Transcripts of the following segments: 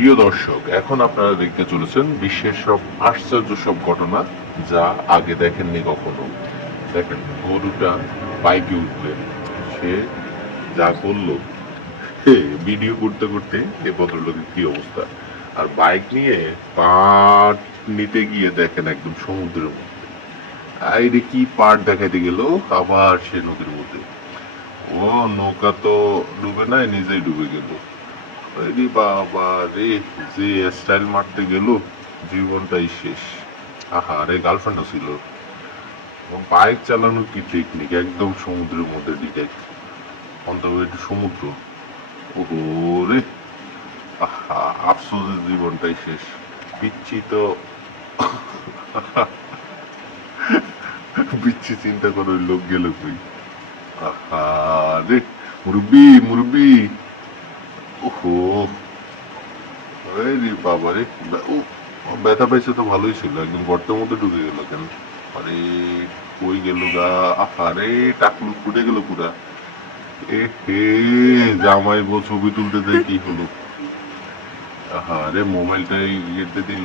প্রিয় দর্শক, এখন আপনারা দেখতে চলেছেন বিশ্বের সব আশ্চর্য সব ঘটনা যা আগে দেখেননি কখনো। দেখেন, গরুটা বাইকে উঠবে, সে যা করলো, ভিডিও করতে করতে এ ভদ্রলোকের কি অবস্থা। আর বাইক নিয়ে পাট নিতে গিয়ে দেখেন একদম সমুদ্রের মধ্যে। আইরে কি পাট দেখাইতে গেল, আবার সে নদীর মধ্যে। ও নৌকা তো ডুবে নাই, নিজেই ডুবে গেল। আরে বাবা রে, যে স্টাইল মারতে গেল, জীবনটাই শেষ। আহা রে, গার্লফ্রেন্ডও ছিল। এবং বাইক চালানোর কি টেকনিক, একদম সমুদ্রের মধ্যে ডিরেক্ট। অন্তত একটু সমুদ্র। ওহো রে, আহা, আফসোসের জীবনটাই শেষ। পিচ্ছি তো পিচ্ছি চিন্তা করো, ওই লোক গেল কই। আহা রে, মুরব্বি মুরব্বি, ওহো, আরে বাবা রে, ও ব্যথা পাইছে তো ভালোই ছিল, একদম গর্তের মধ্যে ঢুকে গেল কেন। আরে কই গেল গা, আরে টাকলু ফুটে গেল পুরা। এ হে, জামাই বউ ছবি তুলতে দেয় কি হলো। আরে মোবাইলটাই ইয়েতে দিল,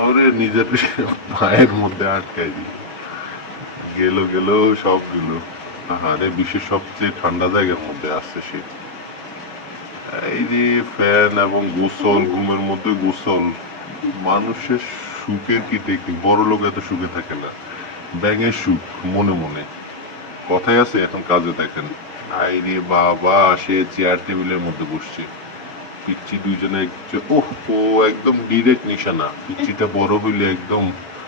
আরে নিজের পায়ের মধ্যে আটকাই দিল। গেল গেল, সব গেল। আরে বিশ্বের সবচেয়ে ঠান্ডা জায়গার মধ্যে আসছে সে। এই যে ফ্যান এবং গোসল, ঘুমের মধ্যে গোসল। মানুষের সুখের কি টেকনিক, বড় লোক এত সুখে থাকে না। ব্যাঙের সুখ মনে মনে, কথাই আছে, এখন কাজে দেখেন। আইরে বাবা, সে চেয়ার টেবিলের মধ্যে বসছে। পিচ্ছি দুইজনে ওহ ও একদম ডিরেক্ট নিশানা। পিচ্ছিটা বড় হইলে একদম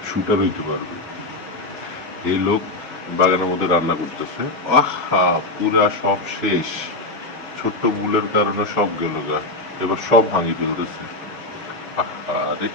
শুটার হইতে পারবে। এই লোক বাগানের মধ্যে রান্না করতেছে। আহা, পুরা সব শেষ। ছোট্ট ভুলের কারণে সব গেল গা, এবার সব ভাঙি ফেলতেছে। আহা রে।